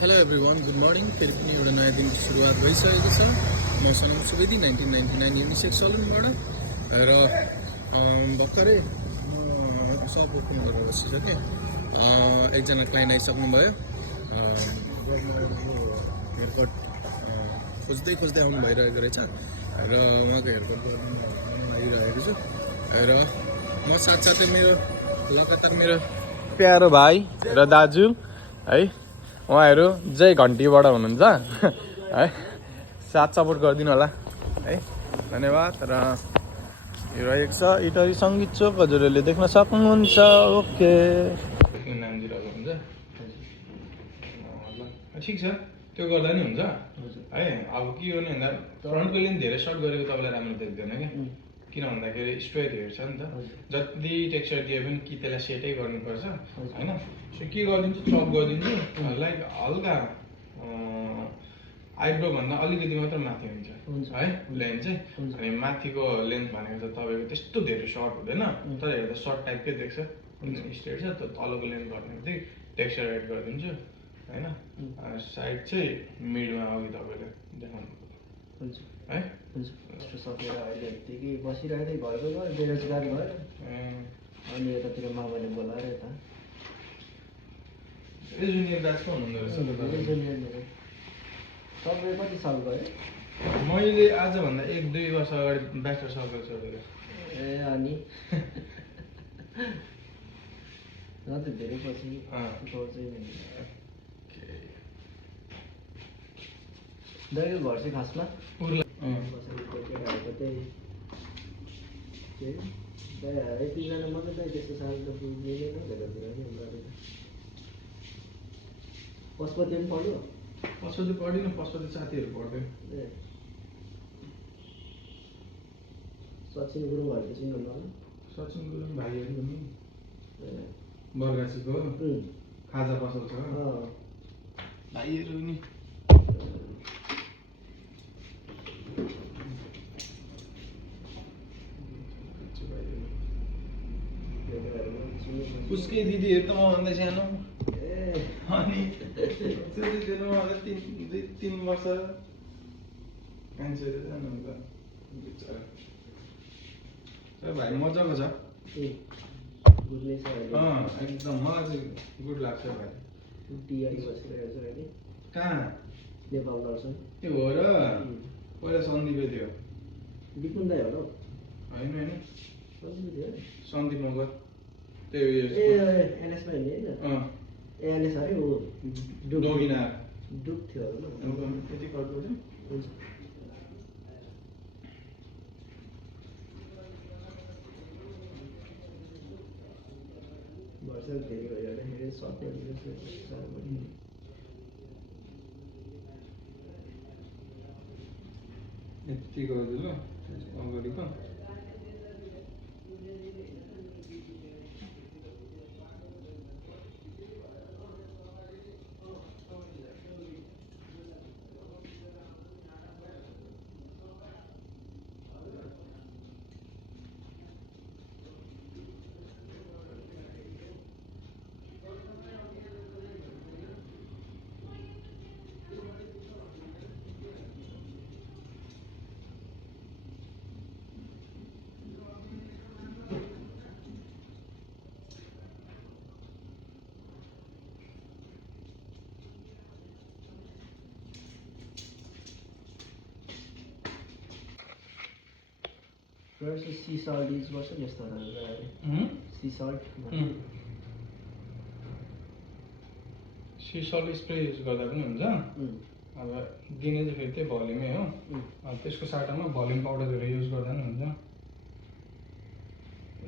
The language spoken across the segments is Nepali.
Hello everyone, good morning. फेरि पनि एउटा नयाँ दिनको सुरुवात भइसकेको छ। म सनम सुवेदी 1999 युनिसेक्स सलुनबाट र भर्खरै सप ओपन गरेर बसिसकेँ। एकजना क्लाइन्ट आइसक्नुभयो। हेयरकट खोज्दै आउनु भइरहेको रहेछ र उहाँको हेयरकट गर्नु आइरहेको छु र म साथसाथै मेरो लगातार मेरो प्यारो भाइ र दाजु है, उहाँहरू जय घन्टीबाट हुनुहुन्छ है, साथ सपोर्ट गरिदिनु होला है, धन्यवाद। र यो रहेको छ इटरी सङ्गीत चोक, हजुरहरूले देख्न सक्नुहुन्छ। ओके, नाम दिइरहेको हुन्छ, ठिक छ, त्यो गर्दा नि हुन्छ है। अब के हो नि भन्दा फ्रन्टको लेन्थ धेरै सर्ट गरेको तपाईँलाई राम्रो देख्दैन क्या, किन भन्दाखेरि स्ट्रेट हेर्छ नि त। जति टेक्सचर दिए पनि कि त्यसलाई सेटै गर्नुपर्छ होइन। सो के गरिदिन्छु, चप गरिदिन्छु, लाइक हल्का आइब्रो भन्दा अलिकति मात्र माथि हुन्छ है लेन्थ चाहिँ। अनि माथिको लेन्थ भनेको त तपाईँको त्यस्तो धेरै सर्ट हुँदैन, तर हेर्दा सर्ट टाइपकै देख्छ, स्ट्रेट छ। त्यो तलको लेन्थ गर्ने चाहिँ टेक्सचर एड गरिदिन्छु होइन। साइड चाहिँ मिडमा अघि तपाईँले देखाउनु हुन्छ है। हुन्छ, सकेर अहिले यत्तिकै बसिरहेको थिएँ, घरको घर बेरोजगार भएर अनि यतातिर मामाले बोलाएर यता जुनियर ब्याचको हुनुहुँदो रहेछ जुनियर। तपाईँ कति साल भयो? मैले आजभन्दा 1-2 वर्ष अगाडि ब्याचलर सकेको छु। ए अनि न त धेरै पछि दाइको घर चाहिँ खासमा यतिजना मात्रै दाइ, त्यस्तो साल त पुग्दैन भेटातिर नि हाम्रो। पशुपति पनि पढ्यो? पशुपति पढिनँ, पशुपति साथीहरू पढ्दैन। ए सचिन गुरुङ भएको चिन्नु होला? सचिन गुरुङ भाइहरू पनि बर्गासीको खाजा पसल छ भाइहरू पनि। उसकै दिदीहरू त मभन्दा सानो, अनि दिनुभन्दा 3 वर्ष मान्छेहरू जानुहुन्छ बिचरा। भाइ मजाको छ, एकदम मलाई चाहिँ गुड लाग्छ भाइ। कहाँ नेपाल दर्शन त्यो हो र पहिला सन्दीपै थियो, विपुल दाइ होला? होइन होइन, सन्दीप थियो, सन्दीप मगर त्यो एनएसमा हिँड्ने होइन? एनएस अरे ऊ डोमिनार डुब थियो होला? त्यति गर्दो थियो। हुन्छ, वर्षा धेरै भइरहेको सक्ने यति गरिदिनु अगाडिको। सी सल्ट युज गर्छ नि यस्तो sea salt sea salt spray use गर्दा पनि हुन्छ। अब दिने चाहिँ फेरि त्यही भोल्युमै हो, त्यसको साटामा भोल्युम पाउडरहरू युज गर्दा पनि हुन्छ।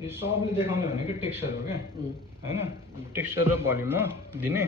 यो सबले देखाउने भनेको टेक्सचर हो क्या होइन, टेक्सचर र भोल्युममा दिने।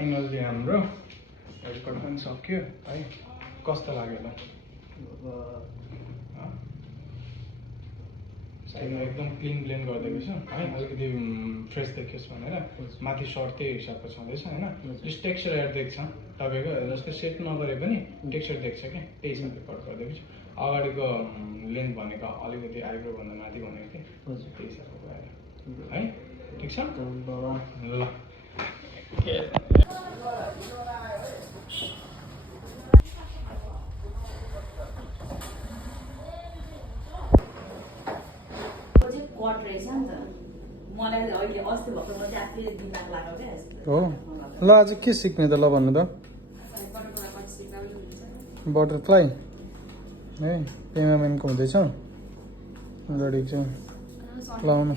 फाइनल्ली हाम्रो हेयरकट पनि सक्यो है कस्तो लाग्यो ल एकदम क्लिन ब्लेन्ड गरिदिएको छु है अलिकति फ्रेस देखियोस् भनेर माथि सर्ट त्यही हिसाबको छँदैछ होइन जस्ट टेक्स्चर एड देख्छ तपाईँको जस्तै सेट नगरे पनि टेक्स्चर देख्छ क्या त्यही हिसाबले कट गरिदिएको छु अगाडिको लेन्थ भनेको अलिकति आइब्रो भन्दा माथि भनेको थिएँ त्यही हिसाबको गएर है ठिक छ ल कट रहेछ नि त मलाई अहिले अस्ति भर्खर मात्रै आफै दिमाग लाग्यो क्या हो ल आज के सिक्ने त ल भन्नु त बटरफ्लाई है पेमामेन्टको हुँदैछ रेडी छ लाउनु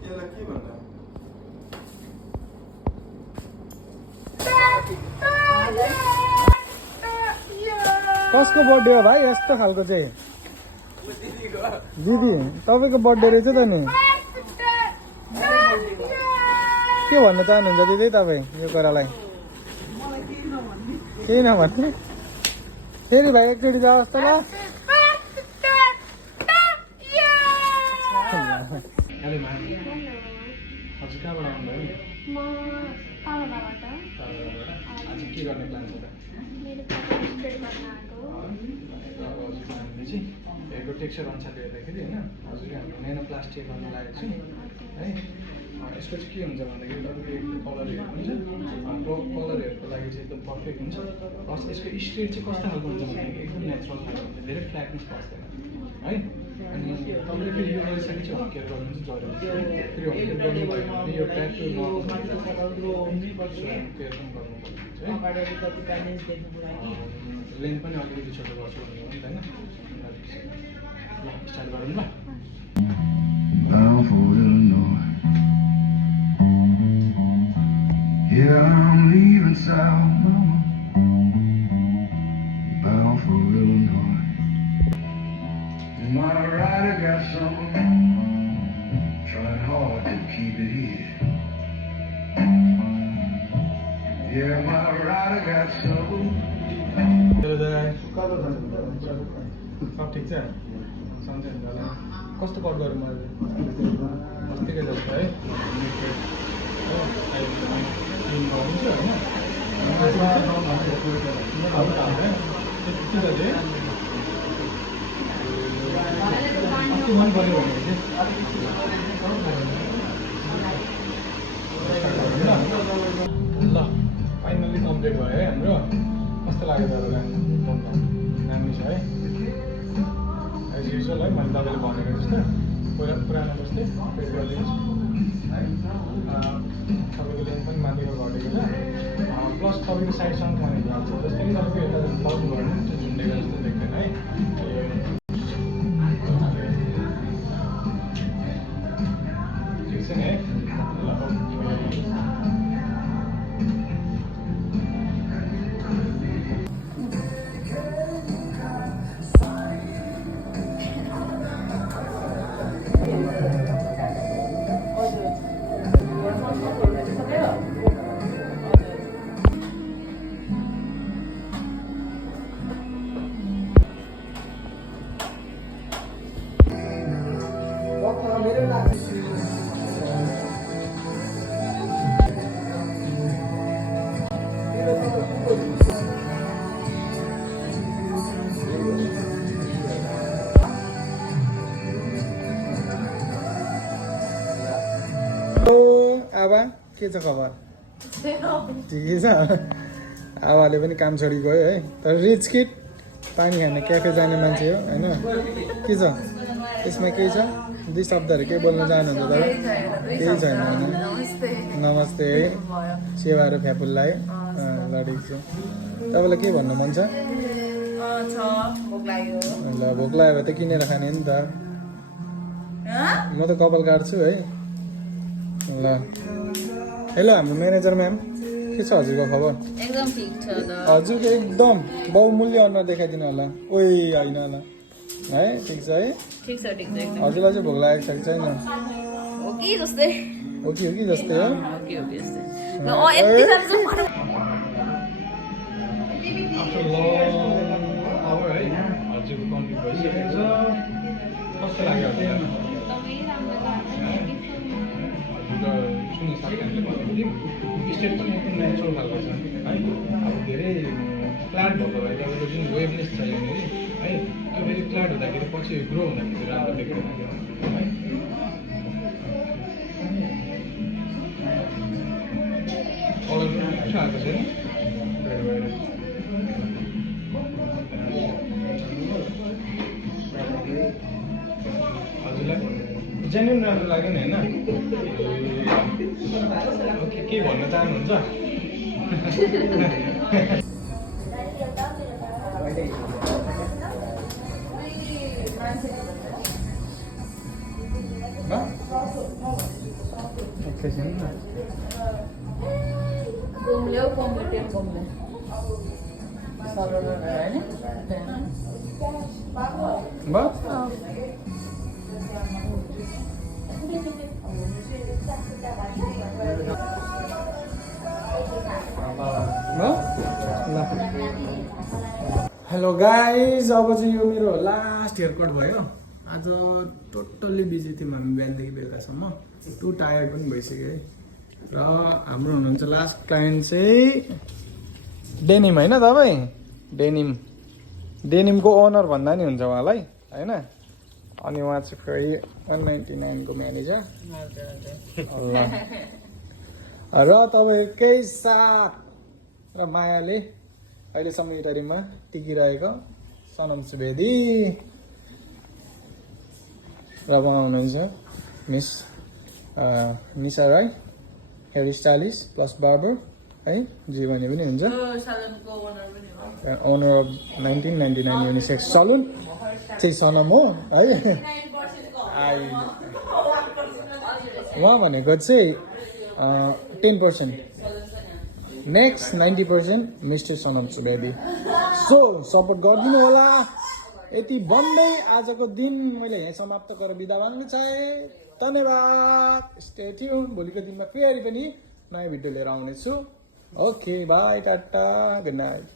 यसलाई के भन्दा कसको बर्थडे हो भाइ यस्तो खालको चाहिँ दिदी तपाईँको बर्थडे रहेछ त नि के भन्न चाहनुहुन्छ दिदी तपाईँ यो कुरालाई केही नभन्ने फेरि भाइ एकचोटि जाओस् त ल हजुर कहाँबाट आउनुभयो आज के गर्ने प्लान छ त हेयरको टेक्स्चर अनुसारले हेर्दाखेरि होइन हजुरले हाम्रो नेनो प्लास्टिक गर्न लागेको छु है यसको चाहिँ के हुन्छ भन्दाखेरि तपाईँको एकदम कलर हेयर हुन्छ कलर हेयरको लागि चाहिँ एकदम पर्फेक्ट हुन्छ प्लस यसको स्ट्रेट चाहिँ कस्तो खालको हुन्छ भन्दाखेरि एकदम नेचुरल खालको हुन्छ धेरै फ्ल्याटनेस बस्दैन है अनि तपाईँले फेरि यो गरिसकेपछि होम केयर गर्नु चाहिँ जरुरी छ फेरि होम केयर गर्नुभयो भने यो ट्याटु होम केयर पनि गर्नुपर्ने हुन्छ है लेन्थ पनि अलिकति छोटो गर्छु भन्नु हो नि त होइन स्टार्ट गरौँ ल Yeah, I'm leaving South Mama, bound for Illinois. In my ride I got something, trying hard to keep it here. Yeah, my ride I got something. सब ठिक छ सन्चै हुन्छ होला कस्तो कट गरौँ मैले अस्तिकै जस्तो है क्लिन गरिदिन्छु होइन के छ अस्ति मन पऱ्यो भने ल फाइनल्ली कम्प्लिट भयो है हाम्रो कस्तो लाग्यो तपाईँलाई नामी छ है एज युजुअल है मैले तपाईँले भनेको जस्तो पुरानो जस्तै पेड गरिदिन्छु है तपाईँको लेन्थ पनि माथिको घटेको छ प्लस तपाईँको साइडसँग खाने भएको छ जस्तै कि तपाईँको यता पाउनु भयो भने त्यो झुन्डेको जस्तो देख्दैन है ठिक छ नि है ल आबा के छ खबर ठिकै छ आवाले पनि काम छोडी गयो है तर रिच किड पानी खाने क्याफे जाने मान्छे हो होइन के छ यसमा केही छ दुई शब्दहरू केही बोल्न चाहनुहुन्छ तपाईँ केही छैन होइन नमस्ते है सेवाहरू फ्यापुललाई ल ठिक छ तपाईँलाई के भन्नु मन छ ल भोक लाग्यो भने त किनेर खाने नि त म त कपाल काट्छु है ल हेलो हाम्रो म्यानेजर म्याम के छ हजुरको खबर एकदम ठिक छ हजुरको एकदम बहुमूल्य अनुहार देखाइदिनु होला ओइ होइन होला है ठिक छ है ठिक छ एकदम हजुरलाई चाहिँ भोक लागेको छ कि छैन हो कि जस्तै हो कि जस्तै हो हो कि जस्तै यति साह्रो चाहिँ मलाई After long hour है हजुरको कम्प्लिट भइसकेको छ कस्तो लाग्यो हजुरलाई हजुरको सुनिसकेको हामीले भन्दाखेरि स्टेट पनि एकदम नेचुरल खालको छ है अब धेरै फ्ल्याट भएको भए तपाईँको जुन वेभनेस छ यहाँनिर है त्यो फेरि फ्ल्याट हुँदाखेरि पछि ग्रो हुँदाखेरि राम्रो देख्दैन है कलर पनि मिठो आएको छैन हजुरलाई जेन्युन राम्रो लाग्यो नि होइन के भन्न चाहनुहुन्छ एकैछिन न घुम्ल्यो कम्प्लिटेड घुम्ल्यो सरल होइन भयो हेलो गाइज अब चाहिँ यो मेरो लास्ट हेयरकट भयो आज टोटल्ली बिजी थियौँ हामी बिहानदेखि बेलुकासम्म टु टायर्ड पनि भइसक्यो है र हाम्रो हुनुहुन्छ लास्ट क्लाइन्ट चाहिँ डेनिम होइन तपाईँ डेनिमको ओनर भन्दा नि हुन्छ उहाँलाई होइन अनि उहाँ चाहिँ फेरि 199 को म्यानेजर र तपाईँकै साथ र मायाले अहिलेसम्म इटारीमा टिकिरहेको सनम सुवेदी र उहाँ हुनुहुन्छ miss Nisha Rai hair stylist plus barber है जे भने पनि हुन्छ ओनर अफ 1999 युनिसेक्स सलुन चाहिँ सनम हो है उहाँ भनेको चाहिँ 10% नेक्स्ट 90% मिस्टर सनम सुवेदी सो सपोर्ट गरिदिनु होला यति भन्दै आजको दिन मैले यहाँ समाप्त गरेर बिदा माग्न चाहेँ धन्यवाद स्टे ट्युन भोलिको दिनमा फेरि पनि नयाँ भिडियो लिएर आउनेछु okay by tata good night